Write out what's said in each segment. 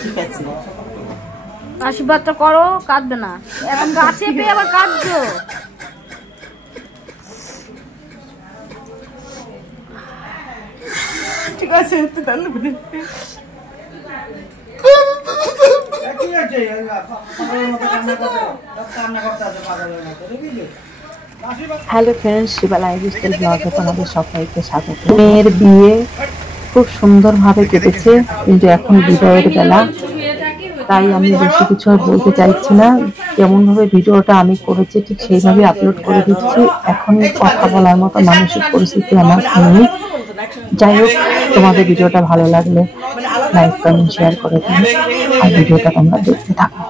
ঠিক আছে, আশীর্বাদটা করো, কাঁদবে না। এখন গাছে পেয়ে আবার কাঁদছো। ঠিক আছে, হ্যালো ফ্রেন্ডস, শিবা লাইফস্টাইল ব্লগে তোমাদের সবাইকে স্বাগত। মেয়ের বিয়ে খুব সুন্দরভাবে কেটেছে, কিন্তু এখন বিদায়ের বেলা, তাই আমি বেশি কিছু আর বলতে চাইছি না। যেমনভাবে ভিডিওটা আমি করেছি ঠিক সেইভাবে আপলোড করে দিচ্ছি। এখন কথা বলার মতো মানসিক পরিস্থিতি আমার নেই। যাই হোক, তোমাদের ভিডিওটা ভালো লাগলে লাইক কমেন্ট শেয়ার করে দিন, আর ভিডিওটা তোমরা দেখতে থাকো।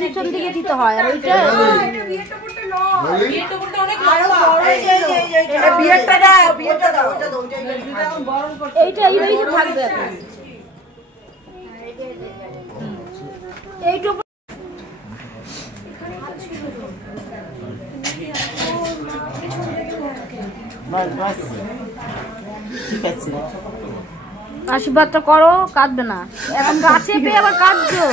পিছন দিকে দিতে হয়, আর ওইটা এইটা এইভাবে থাকবে। এইটুকু ঠিক আছে, আশীর্বাদটা করো, কাঁদবে না। এখন গাছে পেয়ে আবার কাঁদছো।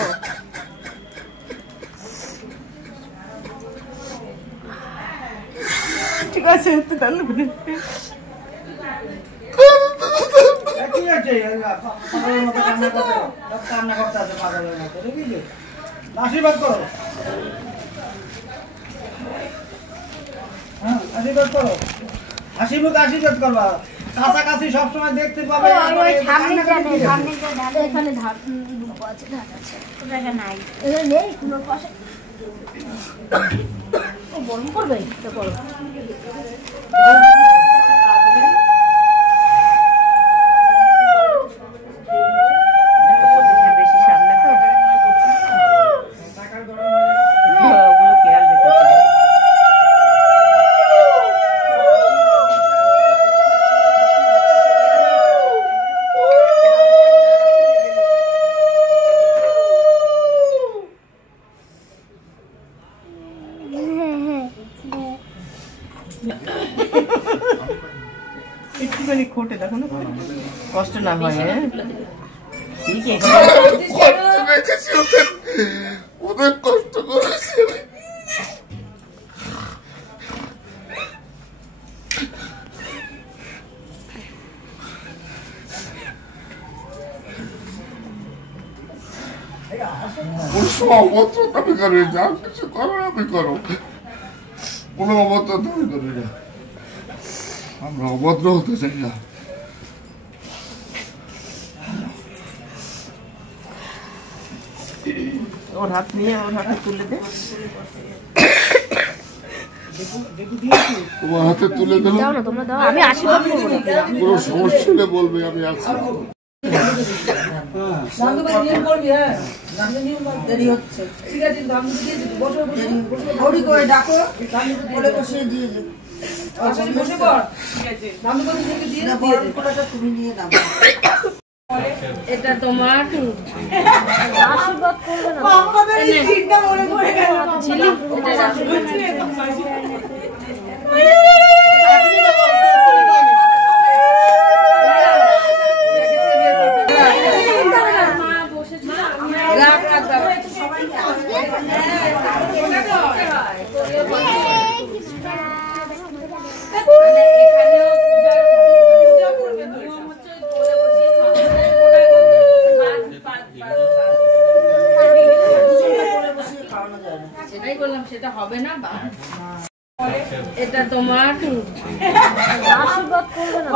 ঠিক আছে, আশীর্বাদ করো, আশীর্বাদ করো, হাসি মুখ আশীর্বাদ করবা। কাছাকাছি সবসময় দেখতে পাবে। গরম করবে করো। একটুখানি খোটে দেখো না, কষ্ট না হয়। ওদের কষ্ট করেছে। অভদ্র দাবি করে, যা কিছু করো আমি করো, কোনো অভদ্র দাবি করি না। আমরা অভদ্র হতে চাই না। ওর হাত নিয়ে ওর হাতে তুলে দে, তোমার হাতে তুলে দিল, আমি আশীর্বাদ করবো। কোনো সমস্যা হলে বলবে, আমি আছি। দেরি হচ্ছে, ঠিক আছে, ডাকো, বলে বসিয়ে দিয়ে যাও। তুমি নিয়ে নাও, এটা তোমার আশীর্বাদ করবে না। সেটাই বললাম, সেটা হবে না। এটা তোমার আশীর্বাদ করবে না।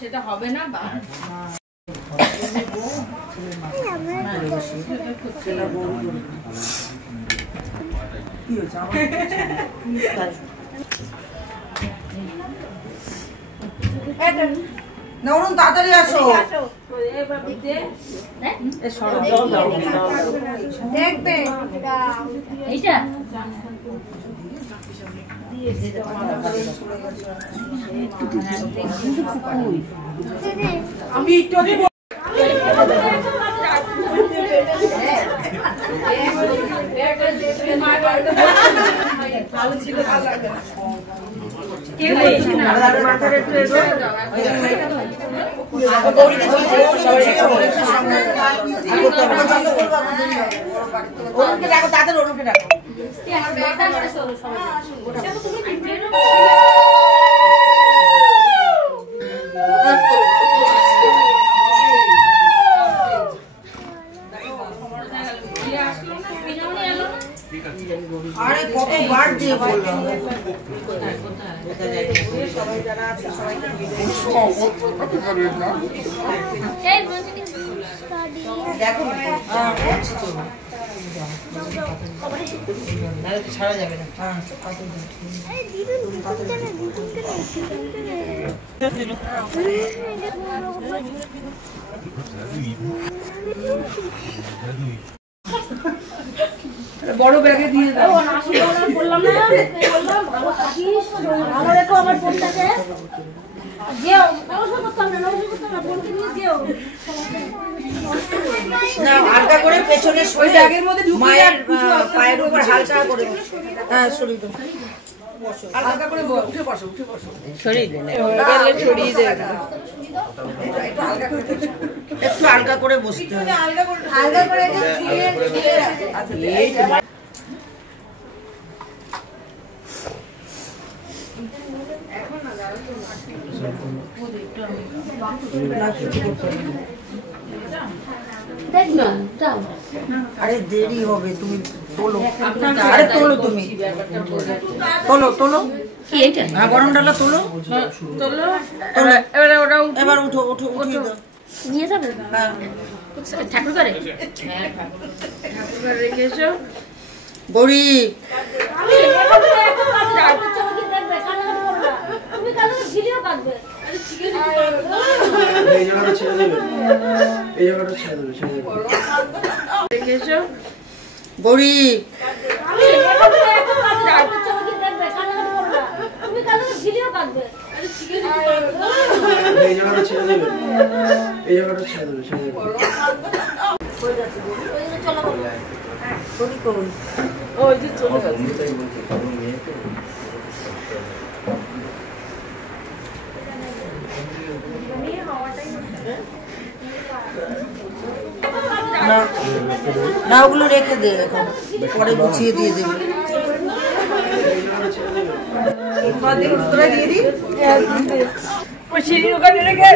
সেটা হবে না বা নরুন তাড়াতাড়ি আসো। দেখবে এইটা আমি একটু আগে ভালো ছিল, ভালো লাগবে না। তাদের ওরকে ডাকো। আরে কতবার দিয়ে বললাম সবাই যারা আছে সবাইকে দেখো ছাড়া যাবে না। বড় ব্যাগে দিয়ে দাও। বললাম না বললাম ভালো থাকিস ভালো রেখো আমার বোনটাকে যেও নমস্কার করতাম না বোনকে নিয়ে যেও না হালকা করে পেছনে সরে ব্যাগের মধ্যে মায়ের পায়ের উপর হালকা করে হ্যাঁ সরিয়ে দাও। হালকা করে উঠে বসো সরিয়ে দেন সরিয়ে দেন একটু হালকা করে বসতে হবে। হালকা করে আরে দেরি হবে তুমি তোলো। আরে তোলো তুমি তোলো তোলো কি এইটা হ্যাঁ গরম ডালা তোলো তোলো এবারে ওটা এবার উঠো উঠো উঠিয়ে দাও নিয়ে যাবে হ্যাঁ ঠাকুর করে ঠাকুর ঘরে রেখে এসো। গৌরী রেখে এসো। গৌরী না ওগুলো রেখে দে এখন পরে গুছিয়ে দিয়ে দেবে। দিয়ে দিই সিঁড়ির ওখানে রেখে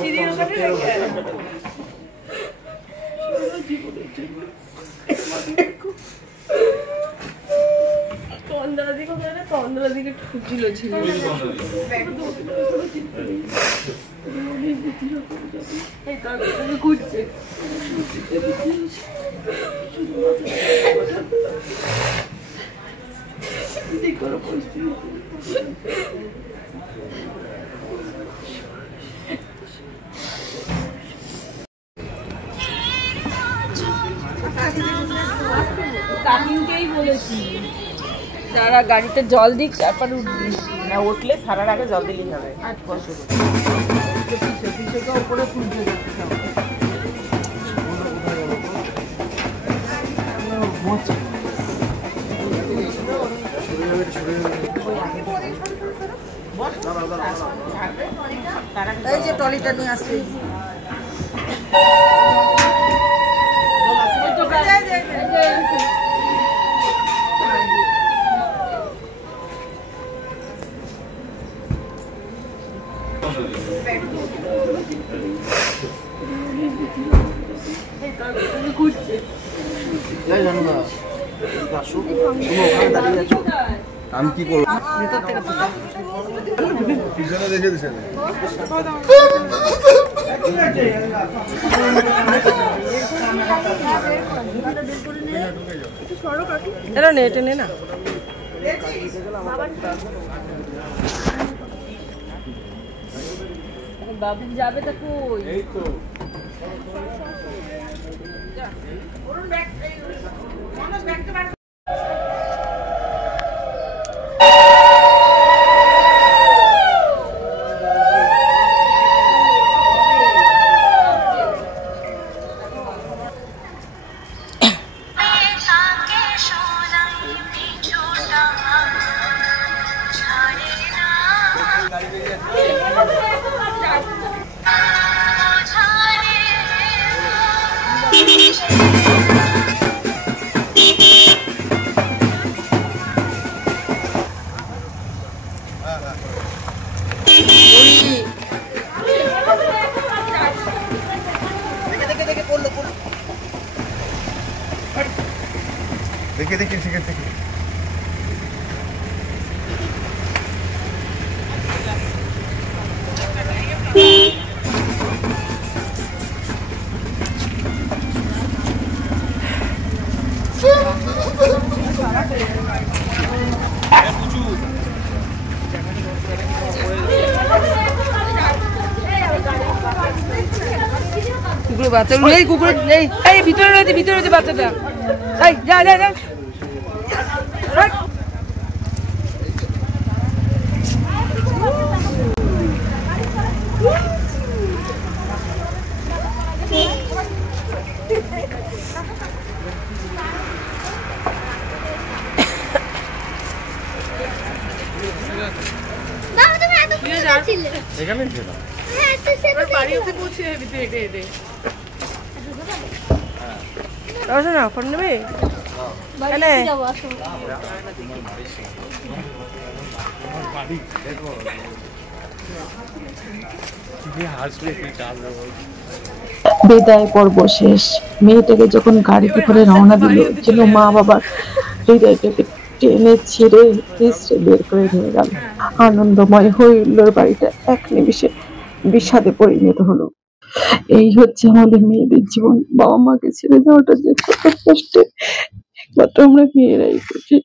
সিঁড়ির ওখানে রেখে তন্দ্রা দিকে ঠুকছিল ছিল ঘুরছে কাকিমকেই বলেছি যারা গাড়িতে জল দিক তারপরে উঠবি না উঠলে সারার আগে জল দিলেই হবে। 8 বছর পিছকে উপরে তুলতে এই যে টলিটা নিয়ে আসছে ঘুরছে আমি কি করবো? পিছনে দেখে দিছেন এটা নে, এটা নে না। বাবু যাবে তা কই? এই তো দেখে দেখে শিখে দেখে কুকুরের বাচ্চা এই কুকুরের এই এই ভিতরে রয়েছে বাচ্চাটা। এই যা যা যা। এখানে ছিল না ফোন নেবে বিদায় পর্ব শেষ। মেয়েটাকে যখন গাড়িতে করে রওনা দিল, যেন মা বাবার হৃদয়টাকে টেনে ছিঁড়ে হিসড়ে বের করে নিয়ে গেল। আনন্দময় হইল্লোর বাড়িটা এক নিমিষে বিষাদে পরিণত হলো। এই হচ্ছে আমাদের মেয়েদের জীবন। বাবা মাকে ছেড়ে যাওয়াটা যে কত কষ্টের, একমাত্র আমরা মেয়েরাই বুঝি।